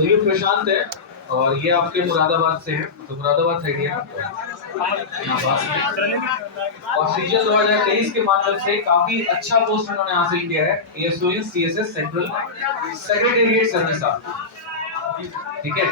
तो ये प्रशांत है और ये आपके मुरादाबाद से हैं, तो मुरादाबाद साइड है और सीजन 2023 के माध्यम से काफी अच्छा पोस्ट उन्होंने हासिल किया है ASO CSS central secretariat service आपकी, ठीक है।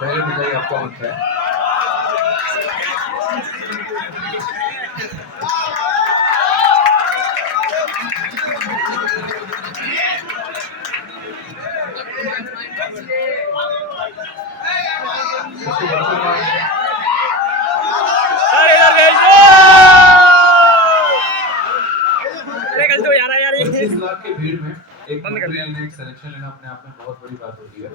पहले बताइए आपका मत है। लाख की भीड़ में एक सिलेक्शन लेना अपने आप में बहुत बड़ी बात होती है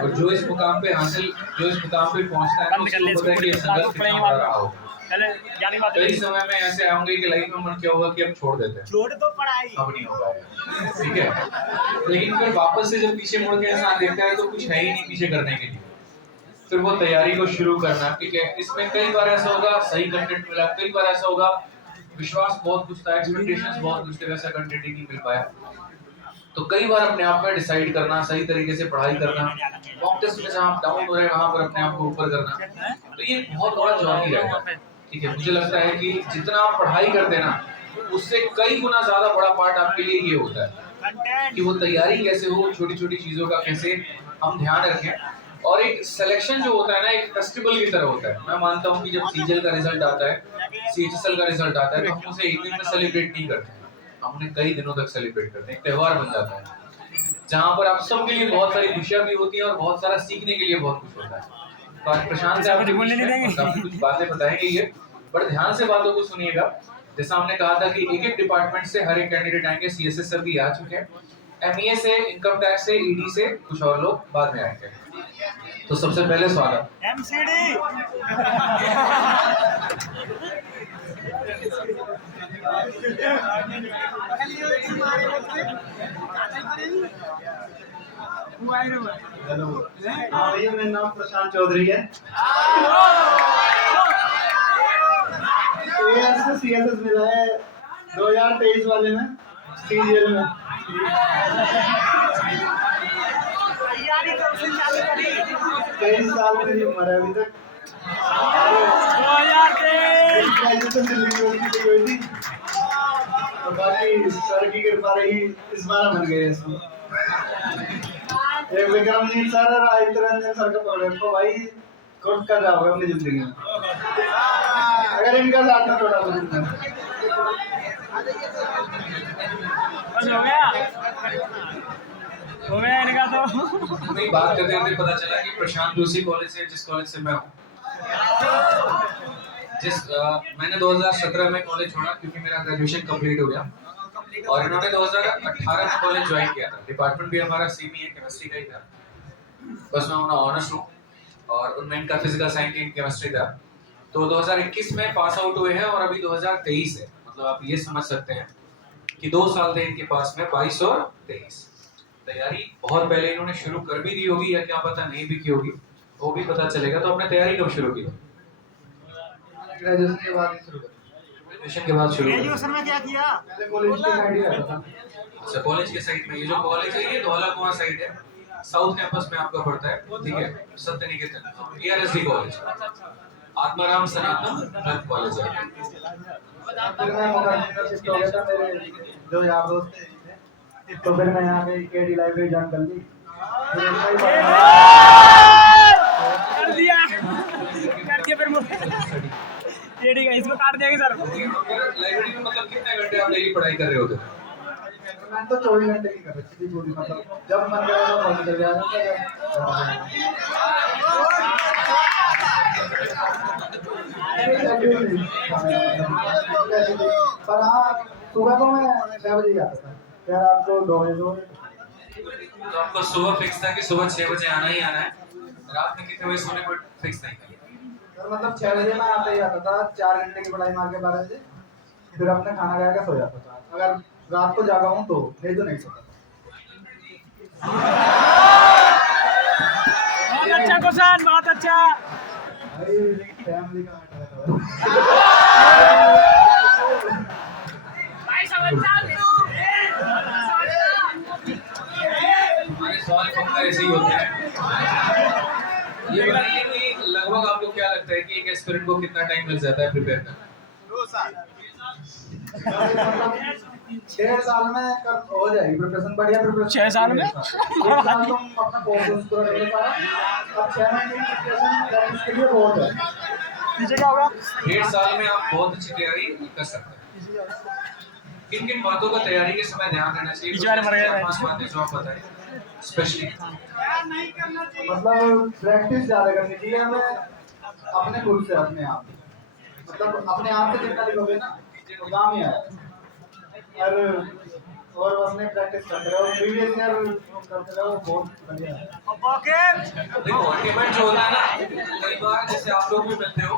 और जो इस मुकाम पे पहुंचता है उसको पता है कि संघर्ष कितना बड़ा रहा हो। कई समय में ऐसे आएंगे कि लाइफ में मन क्या होगा कि अब छोड़ देते हैं, छोड़ दो पढ़ाई, अब नहीं हो पाएगा, ठीक है। लेकिन फिर वापस से जब पीछे मुड़ के इंसान देखता है तो कुछ है ही नहीं पीछे करने के लिए, फिर वो तैयारी को शुरू करना, ठीक है। इसमें कई बार ऐसा होगा सही कंटेंट मिला, कई बार ऐसा होगा विश्वास बहुत कुछ था, एक्सपेक्टेशंस बहुत कुछ थे, वैसा कंटेंट ही नहीं मिल पाया। तो कई बार अपने आप में डिसाइड करना, सही तरीके से पढ़ाई करना, मॉक टेस्ट में जहां डाउन हो रहे हैं वहां पर अपने आप को ऊपर करना, तो ये बहुत बड़ा जॉकी है, ठीक है। मुझे लगता है कि जितना आप पढ़ाई करते हैं ना उससे कई गुना ज्यादा बड़ा पार्ट आपके लिए ये होता है कि वो तैयारी कैसे हो, छोटी छोटी चीजों का कैसे हम ध्यान रखें। और एक सिलेक्शन जो होता है ना एक फेस्टिवल की तरह होता है। मैं मानता हूँ कि जब सीजीएल का रिजल्ट आता है, सीएचएसएल का रिजल्ट आता है, तो हम उसे एक दिन में सेलिब्रेट नहीं करते, हम उन्हें कई दिनों तक सेलिब्रेट करते हैं, एक त्योहार बन जाता है जहाँ पर आप सबके लिए बहुत सारी खुशियां भी होती हैं और बहुत सारा सीखने के लिए बहुत कुछ होता है। तो आज प्रशांत से आपने काफी कुछ बातें बताएंगे ये, बड़े ध्यान से बातों को सुनिएगा। जैसा हमने कहा था कि एक एक डिपार्टमेंट से हर एक कैंडिडेट आएंगे, सीएसएस सर भी आ चुके हैं, एमईए से, इनकम टैक्स से, ईडी से, कुछ और लोग बाद में आएंगे। तो सबसे पहले स्वागत एमसीडी। भैया मेरा नाम प्रशांत चौधरी है, सीएसएस मिला है 2023 वाले में, सीजीएल में। कई साल मेरी उम्र है अभी तक, तो बाकी सर की कृपा रही, इस बार बन गए इसमें। एक विक्रमजीत सर और आदित्य रंजन सर का पकड़े तो भाई खुद कर रहा होगा अपनी जिंदगी में, अगर इनका साथ में थोड़ा हो गया इनका तो नहीं। बात करते करते पता चला कि प्रशांत उसी कॉलेज से जिस कॉलेज से मैं हूँ, मैंने 2017 में कॉलेज छोड़ा क्योंकि मेरा ग्रेजुएशन कंप्लीट हो गया और इन्होंने 2018 में कॉलेज ज्वाइन किया था। डिपार्टमेंट भी हमारा सेम ही है, केमिस्ट्री का ही था, बस मैं उन्हें ऑनर्स हूँ और उनमें इनका फिजिकल साइंस एंड केमिस्ट्री था। तो 2021 में पास आउट हुए हैं और अभी 2023 है, मतलब आप ये समझ सकते हैं कि 2 साल थे इनके पास में, 22 और 23। तैयारी बहुत पहले इन्होंने शुरू कर भी दी होगी या क्या पता नहीं भी की होगी, वो भी पता चलेगा। तो आपने तैयारी कब शुरू की? ग्रेजुएशन के बाद शुरू किया। ग्रेजुएशन के बाद शुरू? ग्रेजुएशन में क्या किया? कॉलेज के साइड ही रहता था। अच्छा, कॉलेज के साइड में। ये जो कॉलेज है ये धौला कुआं साइड है, साउथ कैंपस में आपका पड़ता है, ठीक है। सत्य निकेतन एआरएसडी कॉलेज, आत्माराम सनातन कॉलेज है। फिर मैं मोकाशी में शिफ्ट हो गया था, मेरे जो यार दोस्त थे, तो फिर मैं यहाँ पे केडी लाइब्रेरी ज्वाइन कर ली। कर दिया फिर केडी का इसको काट दिया सर। लाइब्रेरी में मतलब कितने घंटे आप डेली पढ़ाई कर रहे होते? मैं तो 24 घंटे की कर रही थी पूरी, मतलब जब मन करे तो पढ़ कर गया पर हाँ, सुबह को मैं 6 बजे जाता था, फिर रात को 2 बजे। तो आपको सुबह फिक्स था कि सुबह 6 बजे आना ही आना है, रात में कितने बजे सोने को फिक्स नहीं था? सर मतलब 6 बजे मैं आता ही आता था, 4 घंटे की पढ़ाई मार के 12 बजे फिर अपने खाना खा के सो जाता था। अगर रात को जागा हूँ तो नहीं तो नहीं सोता। बहुत अच्छा क्वेश्चन, बहुत अच्छा। फैमिली का ऐसे ही होते हैं। ये बताइए कि लगभग आपको क्या लगता है कि एक एस्पिरेंट को कितना टाइम लग जाता है प्रिपेयर करने? 2 साल। 6 साल में कर हो जाएगी प्रिपरेशन, बढ़िया प्रिपरेशन। 6 साल में? 1 साल तुम अपना कोर्स पूरा कर लो सारा, अब 6 महीने की प्रिपरेशन प्रैक्टिस के लिए बहुत है। पीछे क्या होगा? 1.5 साल में आप बहुत अच्छी तैयारी कर सकते हैं। किन किन बातों का तैयारी के समय ध्यान देना चाहिए? बीच वाले मर गए। 4-5 बातें जो आप बताएं स्पेशली। मतलब प्रैक्टिस ज्यादा करनी चाहिए हमें अपने खुद से, अपने आप, मतलब अपने आप से जितना लिखोगे ना तो काम ही आएगा। और अपने प्रैक्टिस करते रहो, प्रीवियस ईयर करते रहो, बहुत बढ़िया है। देखो अल्टीमेट जो होता है ना, कई बार जैसे आप लोग भी मिलते हो,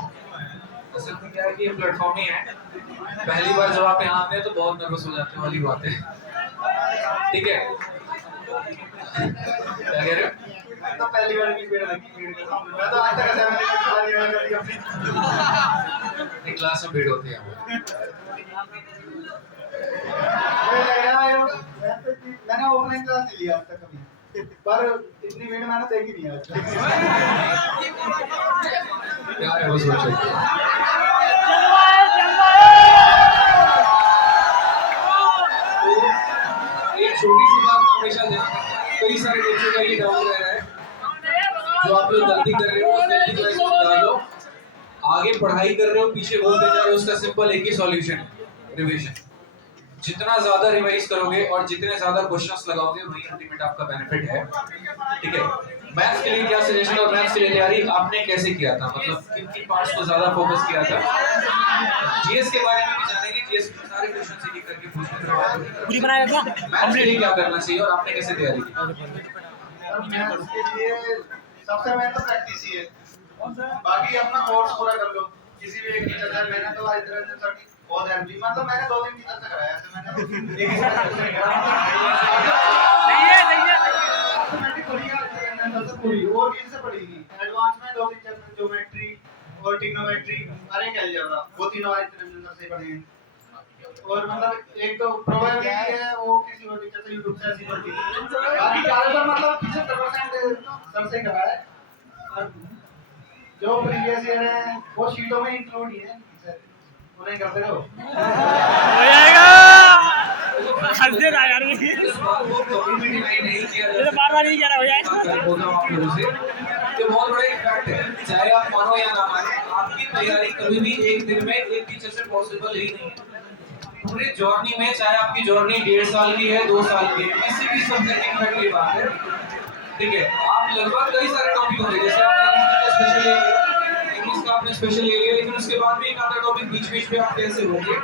असल में क्या है कि ये प्लेटफॉर्म ही है, पहली बार जब आप यहाँ आते हैं तो बहुत नर्वस हो जाते हो वाली बात है, ठीक है? क्या कह रहे हो? मैं तो पहली बार की भीड़ देखी, मैं तो आज तक ऐसा नहीं एक क्लास में भीड़ होती है मैंने ओपनिंग क्लास नहीं लिया आज तक कभी, पर इतनी भीड़ मैंने देखी नहीं आज तक। यार है वो सोचो। एक छोटी सी बात का हमेशा ध्यान रखना, कई सारे बच्चों का ये डाउट रह रहा है, जो आप लोग गलती कर रहे हो उस गलती को ऐसे सुधार लो। आगे पढ़ाई कर रहे हो, पीछे बोलते जा रहे हो, उसका सिंपल एक ही सॉल्यूशन है, रिवीजन। जितना ज्यादा रिवाइज करोगे और जितने ज्यादा क्वेश्चंस लगाओगे वही अल्टीमेट आपका बेनिफिट है, ठीक है? मैथ्स के लिए क्या सजेशन और मैथ्स के लिए तैयारी आपने कैसे किया था, मतलब किन किन पार्ट्स को ज्यादा फोकस किया था? जीएस के बारे में भी जानेंगे, जीएस के सारे क्वेश्चन एक एक करके पूछने पूरी बनाया था। मैथ्स के लिए क्या करना चाहिए और आपने कैसे तैयारी की? मैथ्स के लिए सबसे मेन तो प्रैक्टिस ही है, बाकी अपना कोर्स पूरा कर लो। किसी भी एक टीचर से, मैंने तो आज तरह सर की बहुत हेल्प दी, मतलब मैंने 2-3 टीचर से कराया, ऐसे मैंने एक ही टीचर से कराया। सही है। ऑटोमेटिक पूरी और किसी से पढ़ी एडवांस में 2 टीचर से, ज्योमेट्री और ट्रिग्नोमेट्री, अरे अलजेब्रा, वो तीनों आज तरह से पढ़े हैं। और मतलब एक तो प्रोबेबिलिटी है, वो किसी और टीचर से यूट्यूब से ऐसी पढ़ी है, बाकी ज्यादातर मतलब 75% सर से कराया है। और जो प्रीवियस ईयर है वो शीटों में इंक्लूड ही है, उन्हें करते रहो, हो जाएगा। हंस दे रहा यार, ये तो बार-बार नहीं कह रहा, हो जाएगा। बोलता हूं आप लोगों से, ये बहुत बड़ा इम्पैक्ट है, चाहे आप मानो या ना मानो, आपकी तैयारी कभी भी एक दिन में एक टीचर से पॉसिबल ही नहीं है। पूरे जर्नी में, चाहे आपकी जर्नी 1.5 साल की है, 2 साल की है, किसी भी सब्जेक्ट इम्पैक्ट की बात है, ठीक है? आप लगभग कई सारे टॉपिक होंगे, जैसे आपने इंग्लिश का आपने स्पेशल ले लिया, लेकिन उसके बाद भी एक आधा टॉपिक बीच-बीच में आप कैसे होंगे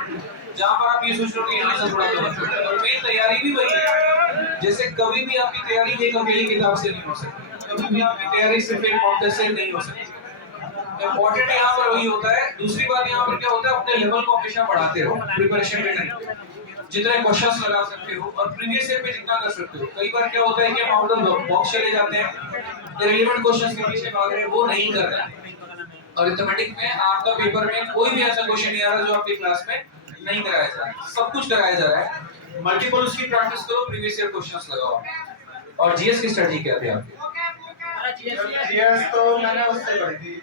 जहाँ पर आप ये सोच रहे हो कि यहाँ से थोड़ा कवर करते हैं, और मेन तैयारी भी वही है। जैसे कभी भी आपकी तैयारी एक अकेली किताब से नहीं हो सकती, कभी भी आपकी तैयारी सिर्फ एक मॉडल से नहीं हो सकती। इम्पोर्टेंट यहाँ पर वही होता है। दूसरी बात यहाँ पर क्या होता है, अपने लेवल को हमेशा बढ़ाते रहो प्रिपरेशन के टाइम, जितने क्वेश्चंस लगा सकते हो और प्रीवियस ईयर पे जितना कर सकते हो। कई बार क्या होता है कि हम आउट ऑफ बॉक्स चले जाते हैं, रिलेवेंट क्वेश्चंस के पीछे भाग रहे हैं, वो नहीं कर रहे हैं। अरिथमेटिक में आपका पेपर में कोई भी ऐसा क्वेश्चन नहीं आ रहा जो आपकी क्लास में नहीं कराया जा रहा है, सब कुछ कराया जा रहा है। मल्टीपल उसकी प्रैक्टिस करो, प्रीवियस ईयर क्वेश्चंस लगाओ। और जीएस की स्ट्रेटजी क्या थी आपकी? जीएस तो मैंने उससे पढ़ी थी,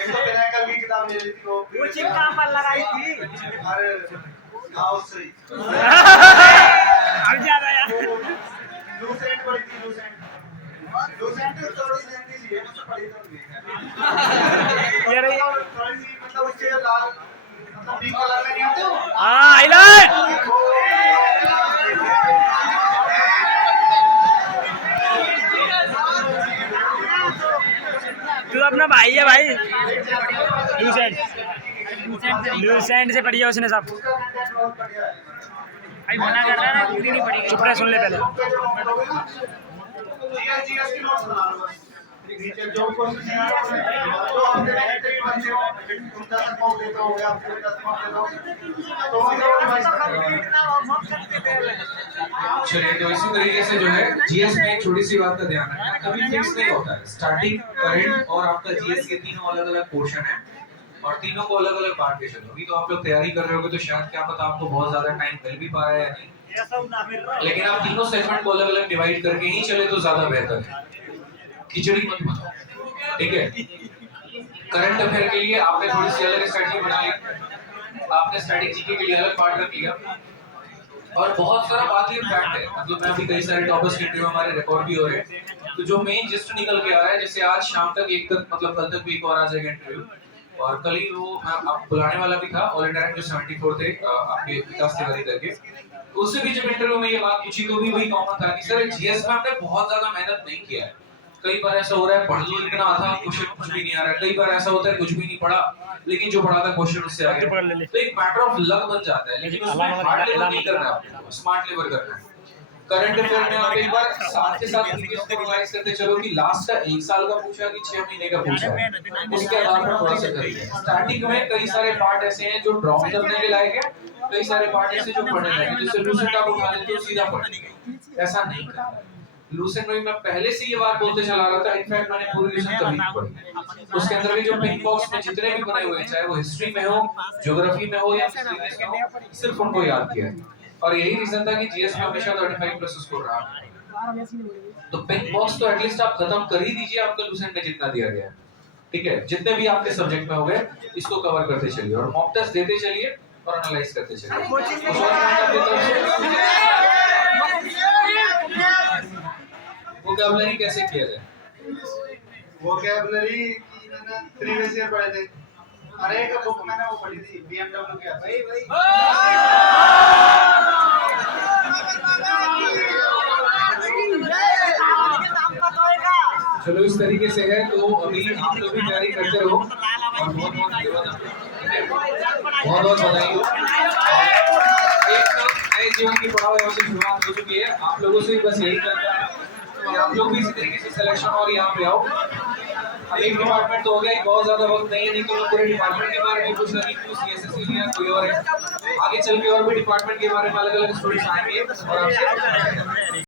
एक तो पिनाकल की किताब ले ली थी, वो चिपका पर लगाई थी। अरे हाँ उससे ही अब ज्यादा यार। लूसेंट पढ़ी थी, लूसेंट थोड़ी लेंदी सी है, मुझसे पढ़ी तो नहीं ये रही थोड़ी सी, मतलब उसके लाल, मतलब पिंक कलर में नहीं आते हो, हाँ हाईलाइट। तू अपना भाई है भाई। लूसेंट से पढ़ी है उसने सब। उसका कंटेंट बहुत बढ़िया है। भाई मना कर रहा है ना, पूरी नहीं पढ़ी। चुप रह, सुन ले पहले। जीएस की नोट्स बना लो बस, नीचे जो क्वेश्चन है तो आपके नेगेटिव बन जाओ, तुम 10 मार्क्स देते हो या फिर 10 मार्क्स दे दो तो वो रिवाइज चलिए, तो इसी तरीके से जो है जीएस में एक छोटी सी बात का ध्यान रखना, कभी फिक्स नहीं होता है। स्टार्टिंग, करंट और आपका जीएस के तीनों अलग अलग पोर्शन है। और तीनों को अलग अलग बांट के चलो। अभी तो आप लोग तैयारी कर रहे होगे तो शायद क्या पता आपको बहुत ज्यादा टाइम मिल भी पा रहा है या नहीं, लेकिन आप तीनों सेगमेंट को अलग अलग डिवाइड करके ही चले तो ज्यादा बेहतर है। खिचड़ी मत बनाओ, ठीक है। करंट अफेयर के लिए आपने थोड़ी सी अलग स्ट्रेटजी बना ली, आपने स्टैटिक जीके के लिए अलग पार्ट रख लिया, और बहुत सारा बात ये फैक्ट है। मतलब मैं अभी कई सारे टॉपर्स के इंटरव्यू हमारे रिकॉर्ड भी हो रहे हैं, तो जो मेन जिस्ट निकल के आ रहा है, जैसे आज शाम तक एक तक, मतलब कल तक भी एक और आ जाएगा इंटरव्यू, और कल ही वो आप बुलाने वाला भी था ऑल इंडिया रैंक जो 74 थे आपके विकास तिवारी करके, उससे भी जब इंटरव्यू में ये बात पूछी तो भी वही कॉमन था कि सर जीएस में हमने बहुत ज्यादा मेहनत नहीं किया है। कई बार ऐसा हो रहा है पढ़ लो इतना था क्वेश्चन कुछ भी नहीं आ रहा है, कई बार ऐसा होता है कुछ भी नहीं पढ़ा लेकिन जो पढ़ा था क्वेश्चन उससे आ गया, तो एक मैटर ऑफ लक बन जाता है। लेकिन उसमें हार्ड लेबर नहीं करना है आपको, स्मार्ट लेबर करना है। करंट अफेयर में आप एक बार साथ के साथ प्रीवियस को रिवाइज करते चलो कि लास्ट का 1 साल का पूछा कि 6 महीने का पूछा है, उसके आधार पर थोड़ा सा करिए। स्टैटिक में कई सारे पार्ट ऐसे हैं जो ड्रॉप करने के लायक है, कई सारे पार्ट ऐसे जो पढ़ने लायक है। जैसे लूसेंट आप उठा लेते हो सीधा पढ़ेंगे, ऐसा नहीं करना है। लूसेंट में मैं पहले से ये बात बोलते चला रहा था, इनफैक्ट मैंने पूरी लूसेंट कभी नहीं पढ़ी। उसके अंदर भी जो पिंक बॉक्स में जितने भी बने हुए हैं, चाहे वो हिस्ट्री में हो, ज्योग्राफी में हो या फिजिक्स में हो, सिर्फ उनको याद किया है। और यही रीजन था कि जीएस में हमेशा 35 प्लस स्कोर रहा। तो पिंक बॉक्स तो एटलीस्ट आप खत्म कर ही दीजिए आपको लूसेंट में जितना दिया गया है, ठीक है। जितने भी आपके सब्जेक्ट में हो गए इसको कवर करते चलिए और मॉक टेस्ट देते चलिए और एनालाइज करते चलिए। वोकैबुलरी कैसे किया जाए? वोकैबुलरी की मैंने प्रीवियस ईयर पढ़े थे। अरे एक बुक मैंने वो पढ़ी थी BMW की भाई। चलो इस तरीके से है, तो अभी आप लोग भी तैयारी करते रहो और बहुत बहुत बधाई हो। एक नए जीवन की पड़ाव यहाँ से शुरुआत हो चुकी है। आप लोगों से बस यही करना है कि आप लोग भी इसी तरीके से सिलेक्शन और यहाँ पे आओ। अब एक डिपार्टमेंट तो हो गया, बहुत ज्यादा वक्त नहीं है, नहीं तो मैं पूरे डिपार्टमेंट के बारे में पूछ रही हूँ, सीएसएससी लिया कोई और है। आगे चल के और भी डिपार्टमेंट के बारे में अलग अलग स्टोरीज आएंगे और आपसे